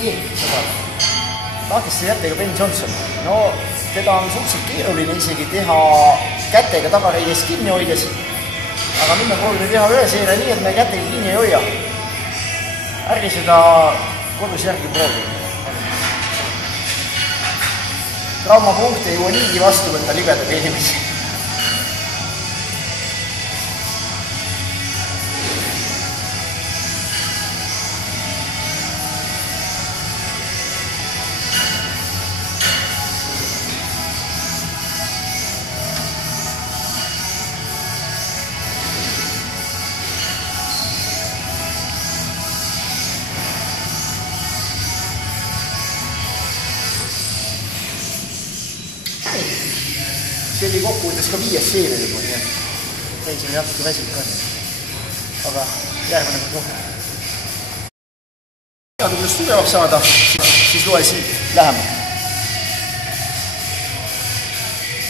nii, sõbrad. Tahtiste jättega Ben Johnson. No teda on suhteliselt keeruline isegi teha kätega tagareides kinni hoides. Aga nüüd me proovime teha ühe seeria nii, et me kätega kinni ei hoia. Ärge seda kodus järgi proovime. Traumapunkte ei jõua niigi vastu võtta libedaga inimesi. See oli kokkuvõttes ka 5. seeria juba, nii et teis oli natuke väsinud ka. Aga järgmine kord rohkem. Kuidas tugevaks saada, siis loe siit lähemalt.